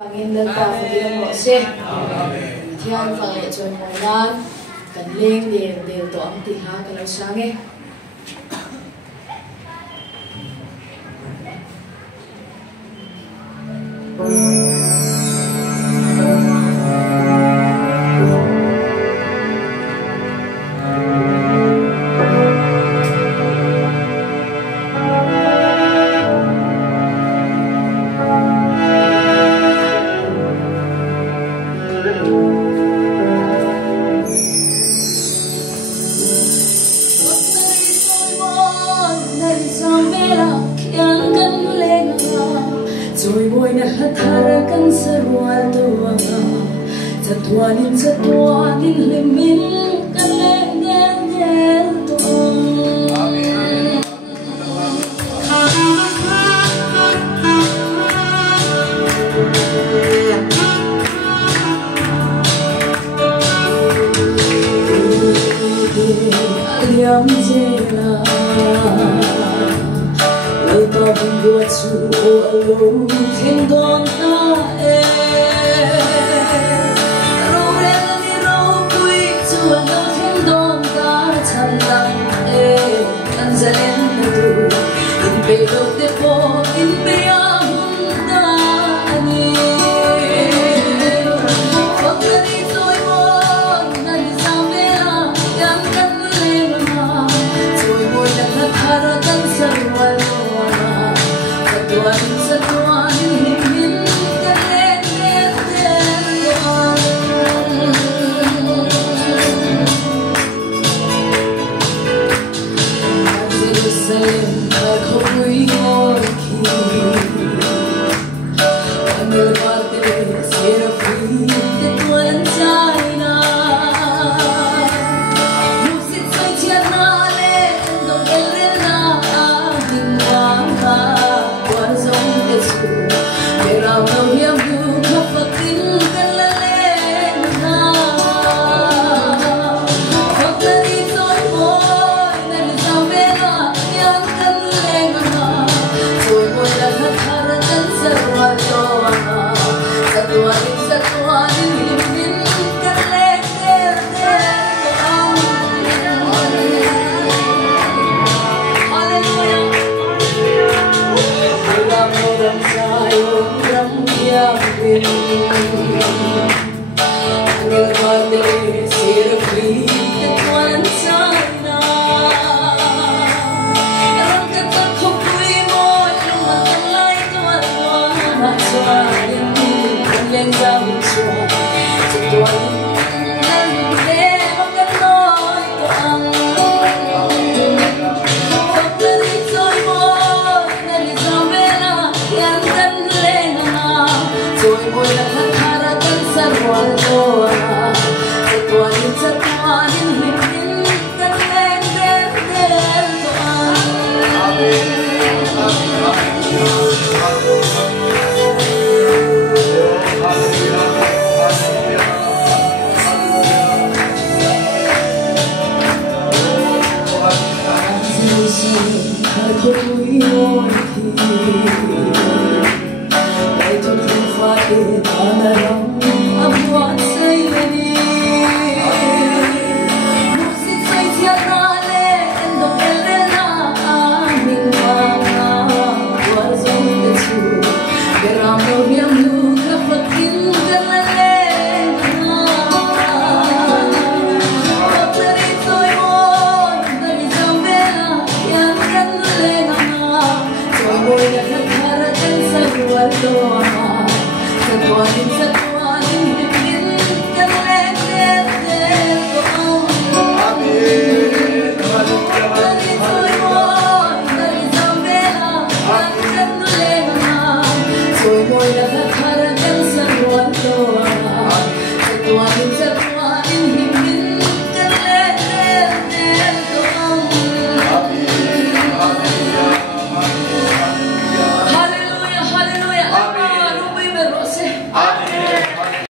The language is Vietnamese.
Panginoon nagpapagyan mo siya. Tiyan panglechoy mo nan. Kanling din to ang tiha kalau sange. Rồi môi nát thara kan sarwal doa Satuanin lemin kan lengel doa Aliam jela Alta buat suo alone Heng don na Rorel ni ro kui Chua no heng don ka Chan lang Kan zalen na tu In pe lo te po In pe ahun na ani Wag na ni toy mo Na ni samela Yang kan lena ma Toy mo na nathara kan sarwal Satuanin limin kan lengel doa Jerusalem aghoy morki Angel parte serafim de tuan china Musit sai chianale dong elrena hingwa Merau yang buka fakin kalalena Fakta di toy boy Nani samela yang kan lengana Toy boy lahat harakan sarwal doa Satuanin limin kan lengel Hallelujah Orang sayang yang Angel mate sirfi Tuan sana Orang kata kopui moy Lumakan lai tuan wana Suarin yang jam suan Tuan lalu makan loy tuan Fakta toy moy Nani samela yang kan lena Toy boy lahat harakan sarwal doa Satuanin limin kan lengel doa Aghoy morki Itong fakit Anarang abuat sayani Musit say tiyanale Endong elrena Aming mga Warzong tesu Beramo yang luka Fakin kalalena Fakta toy mo Nani samela Yang kan lengana Toy boy na nagharakan sa luwal doa Satuanin